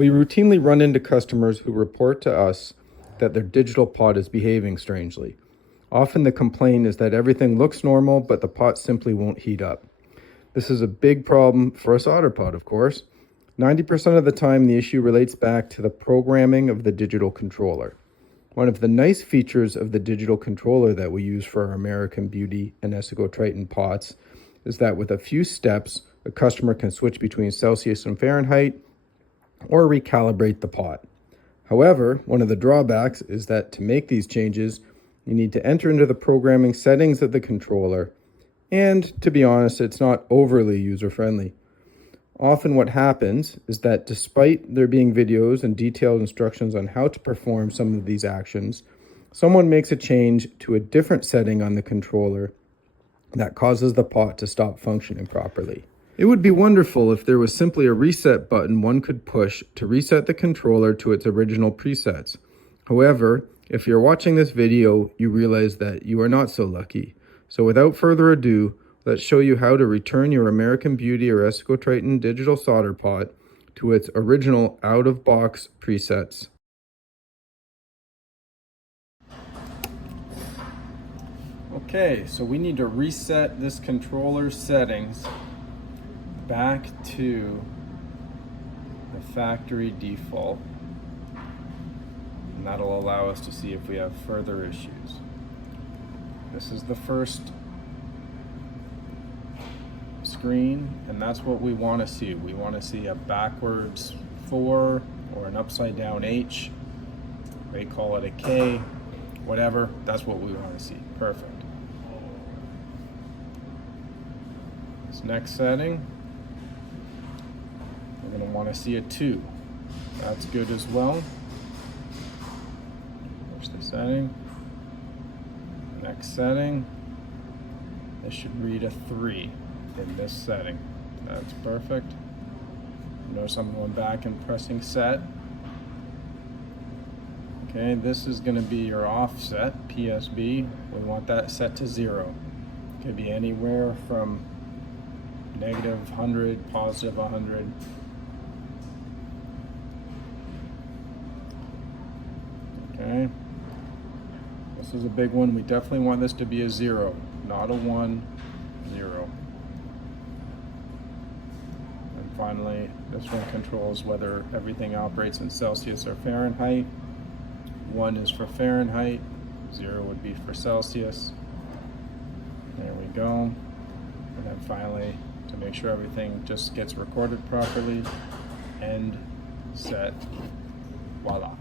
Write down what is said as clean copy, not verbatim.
We routinely run into customers who report to us that their digital pot is behaving strangely. Often the complaint is that everything looks normal, but the pot simply won't heat up. This is a big problem for a solder pot, of course. 90% of the time, the issue relates back to the programming of the digital controller. One of the nice features of the digital controller that we use for our American Beauty and Esico Triton pots is that with a few steps, a customer can switch between Celsius and Fahrenheit or recalibrate the pot. However, one of the drawbacks is that to make these changes, you need to enter into the programming settings of the controller, and to be honest, it's not overly user-friendly. Often what happens is that despite there being videos and detailed instructions on how to perform some of these actions, someone makes a change to a different setting on the controller that causes the pot to stop functioning properly. It would be wonderful if there was simply a reset button one could push to reset the controller to its original presets. However, if you're watching this video, you realize that you are not so lucky. So without further ado, let's show you how to return your American Beauty or Esico Triton digital solder pot to its original out-of-box presets. Okay, so we need to reset this controller's settings back to the factory default, and that'll allow us to see if we have further issues. This is the first screen, and that's what we want to see. We want to see a backwards 4 or an upside down H. They call it a K, whatever. That's what we want to see. Perfect. This next setting, we're going to want to see a 2. That's good as well. Push the setting. Next setting, this should read a 3 in this setting. That's perfect. Notice I'm going back and pressing set. Okay, this is going to be your offset, PSB. We want that set to 0. It could be anywhere from negative 100, positive 100. Okay. This is a big one. We definitely want this to be a 0, not a 1, 0. And finally, this one controls whether everything operates in Celsius or Fahrenheit. 1 is for Fahrenheit, 0 would be for Celsius. There we go. And then finally, to make sure everything just gets recorded properly, end, set, voila.